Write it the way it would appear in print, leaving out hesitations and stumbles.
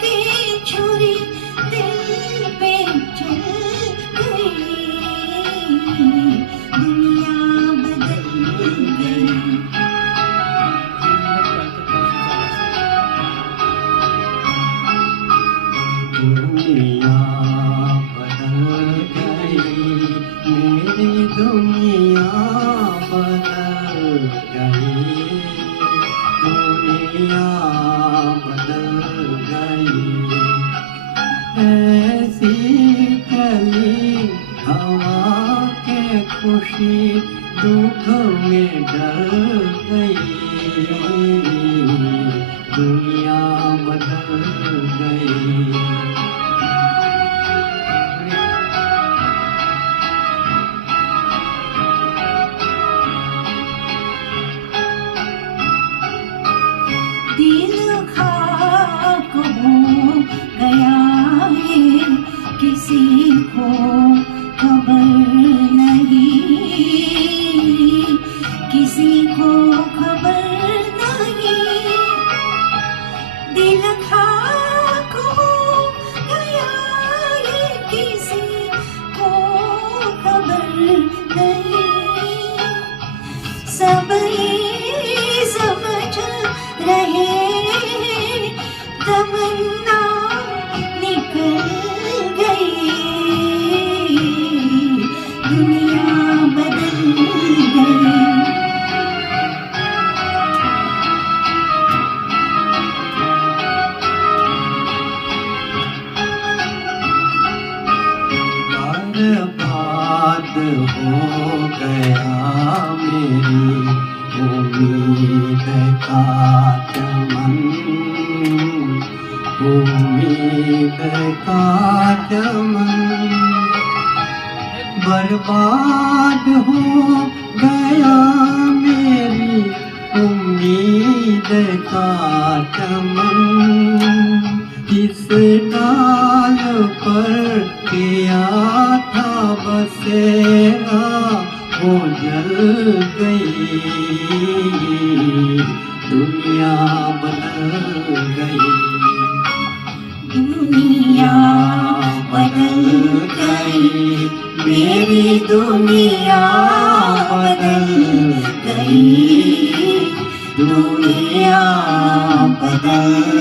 के छुरी दिल पे चल गई, दुनिया बदल गई। दुनिया बदल गई, मेरी दुनिया बदल गई, दुनिया बदल गई। ऐसी कली हवा के खुशी दुख में डर गई, दुनिया बदल गई। दिल खाक हो गया है, किसी को खबर नहीं, किसी को खबर नहीं। दिल खाक हो गया है, किसी को खबर नहीं। सब ये समझ रहे तमन्ना निकल गई, दुनिया बदल गई। बर्बाद हो गया मेरी उम्मीद का चमन, उम्मीद का चमन। बर्बाद हो गया मेरी उम्मीद का चमन, इस डाल पर किया था बसेरा वो जल गई, दुनिया बदल गई, दुनिया बदल गई, मेरी दुनिया बदल गई, दुनिया बदल